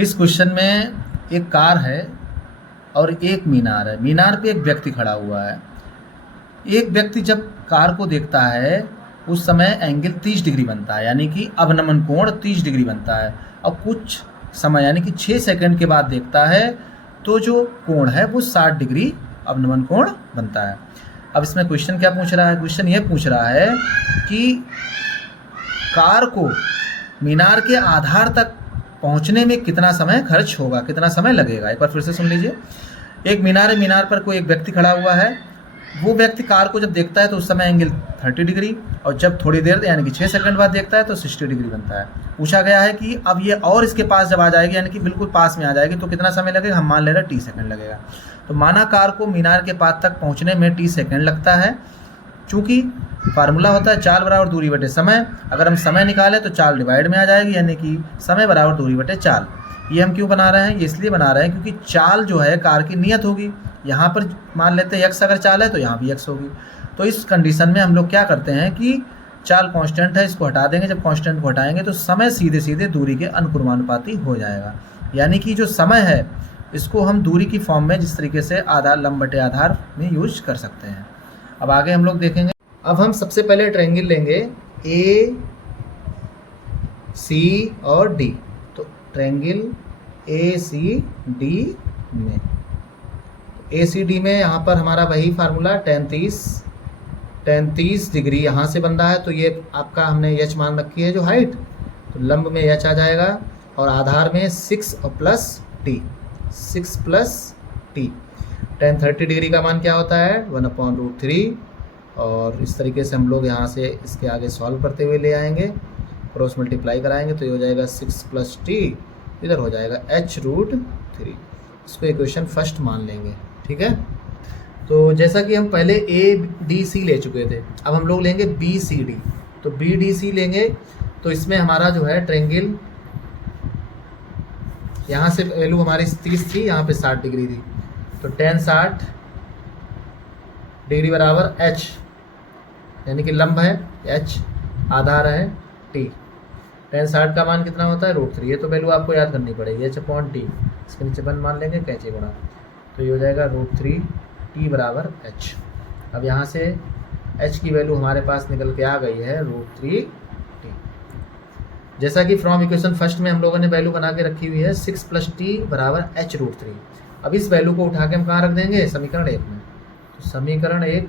इस क्वेश्चन में एक कार है और एक मीनार है। मीनार पे एक व्यक्ति खड़ा हुआ है। एक व्यक्ति जब कार को देखता है उस समय एंगल 30 डिग्री बनता है, यानी कि अवनमन कोण 30 डिग्री बनता है। और कुछ समय यानी कि 6 सेकंड के बाद देखता है तो जो कोण है वो 60 डिग्री अवनमन कोण बनता है। अब इसमें क्वेश्चन क्या पूछ रहा है? क्वेश्चन ये पूछ रहा है कि कार को मीनार के आधार तक पहुंचने में कितना समय खर्च होगा, कितना समय लगेगा। एक बार फिर से सुन लीजिए। एक मीनार है, मीनार पर कोई एक व्यक्ति खड़ा हुआ है। वो व्यक्ति कार को जब देखता है तो उस समय एंगल 30 डिग्री, और जब थोड़ी देर यानी कि 6 सेकंड बाद देखता है तो 60 डिग्री बनता है। पूछा गया है कि अब ये और इसके पास जब आ जाएगी, यानी कि बिल्कुल पास में आ जाएगी, तो कितना समय लगेगा। हम मान ले रहे हैं 30 सेकंड लगेगा। तो माना कार को मीनार के पास तक पहुँचने में 30 सेकंड लगता है। चूँकि फार्मूला होता है चाल बराबर दूरी बटे समय। अगर हम समय निकालें तो चाल डिवाइड में आ जाएगी, यानी कि समय बराबर दूरी बटे चाल। ये हम क्यों बना रहे हैं? ये इसलिए बना रहे हैं क्योंकि चाल जो है कार की नियत होगी। यहाँ पर मान लेते हैं x अगर चाल है तो यहाँ भी x होगी। तो इस कंडीशन में हम लोग क्या करते हैं कि चाल कांस्टेंट है, इसको हटा देंगे। जब कांस्टेंट को हटाएंगे तो समय सीधे सीधे दूरी के अनुक्रमानुपाती हो जाएगा। यानी कि जो समय है इसको हम दूरी की फॉर्म में जिस तरीके से आधार लंब बटे आधार में यूज कर सकते हैं। अब आगे हम लोग देखेंगे। अब हम सबसे पहले ट्रायंगल लेंगे ए सी और डी। तो ट्रायंगल ए सी डी में ए सी डी में यहाँ पर हमारा वही फार्मूला tan 30 डिग्री यहाँ से बन रहा है। तो ये आपका हमने एच मान रखी है जो हाइट, तो लंब में एच आ जाएगा और आधार में 6 plus T, 6 plus T. tan 30 degree का मान क्या होता है? 1/√3। और इस तरीके से हम लोग यहाँ से इसके आगे सॉल्व करते हुए ले आएंगे, क्रॉस मल्टीप्लाई कराएंगे तो ये हो जाएगा 6 प्लस टी, इधर हो जाएगा h√3। इसको इक्वेशन फर्स्ट मान लेंगे, ठीक है। तो जैसा कि हम पहले ए डी सी ले चुके थे, अब हम लोग लेंगे बी सी डी। तो बी डी सी लेंगे तो इसमें हमारा जो है ट्रायंगल, यहाँ से वैल्यू हमारी 30 थी, यहाँ पे 60 डिग्री थी। तो tan 60 डिग्री बराबर h, यानी कि लंब है h, आधार है t। tan 60 का मान कितना होता है? √3। ये तो वैल्यू आपको याद करनी पड़ेगी, h/t। इसके नीचे 1 मान लेंगे, कैंची गुणा, तो ये हो जाएगा √3 t बराबर h। अब यहाँ से h की वैल्यू हमारे पास निकल के आ गई है √3 t। जैसा कि फ्रॉम इक्वेशन फर्स्ट में हम लोगों ने वैल्यू बना के रखी हुई है 6 प्लस टी बराबर h√3। अब इस वैल्यू को उठा के हम कहाँ रख देंगे? समीकरण 1 में। तो समीकरण 1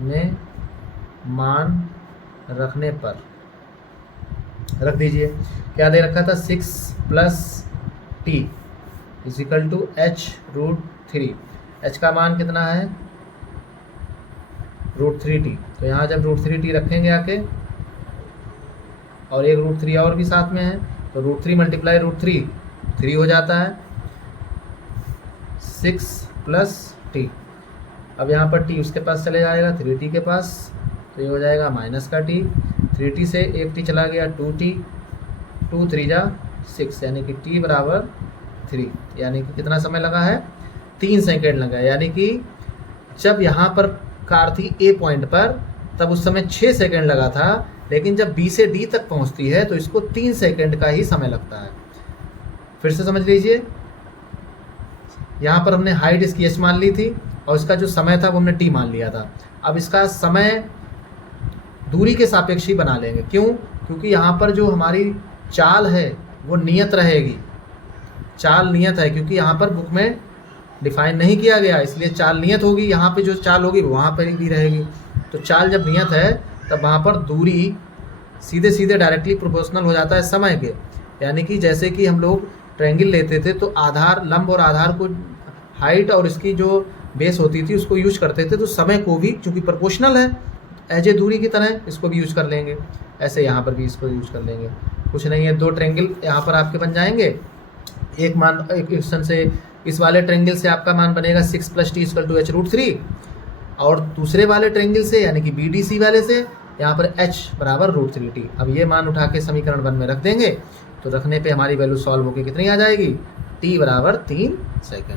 में मान रखने पर रख दीजिए। क्या दे रखा था? 6 plus T is equal to h√3। h का मान कितना है? √3t। तो यहाँ जब √3t रखेंगे आके, और एक √3 और भी साथ में है, तो √3 मल्टीप्लाई √3 3 हो जाता है, 6 प्लस टी। अब यहाँ पर t उसके पास चले जाएगा 3t के पास, तो ये हो जाएगा माइनस का t। 3t से एक t चला गया 2t, 2 3 जा 6, यानी कि t बराबर 3। यानी कि कितना समय लगा है? 3 सेकेंड लगा है। यानी कि जब यहाँ पर कार थी ए पॉइंट पर तब उस समय 6 सेकेंड लगा था, लेकिन जब बी से डी तक पहुँचती है तो इसको 3 सेकेंड का ही समय लगता है। फिर से समझ लीजिए, यहाँ पर हमने हाइट इसकी एच मान ली थी और इसका जो समय था वो हमने टी मान लिया था। अब इसका समय दूरी के सापेक्ष ही बना लेंगे। क्यों? क्योंकि यहाँ पर जो हमारी चाल है वो नियत रहेगी। चाल नियत है क्योंकि यहाँ पर बुक में डिफाइन नहीं किया गया, इसलिए चाल नियत होगी। यहाँ पे जो चाल होगी वहाँ पर भी रहेगी। तो चाल जब नियत है तब वहाँ पर दूरी सीधे सीधे डायरेक्टली प्रोपोर्शनल हो जाता है समय के। यानी कि जैसे कि हम लोग ट्रायंगल लेते थे तो आधार, लंब और आधार को, हाइट और इसकी जो बेस होती थी उसको यूज करते थे, तो समय को भी चूँकि प्रोपोर्शनल है एज ए दूरी की तरह इसको भी यूज कर लेंगे। ऐसे यहाँ पर भी इसको यूज कर लेंगे। कुछ नहीं है, 2 ट्रायंगल यहाँ पर आपके बन जाएंगे। एक मान एक क्वेश्चन से, इस वाले ट्रायंगल से आपका मान बनेगा 6 plus T equal to h√3, और दूसरे वाले ट्रायंगल से यानी कि बी डी सी वाले से यहाँ पर h बराबर √3t। अब ये मान उठा के समीकरण 1 में रख देंगे, तो रखने पे हमारी वैल्यू सॉल्व होकर कितनी आ जाएगी? t बराबर 3 सेकेंड।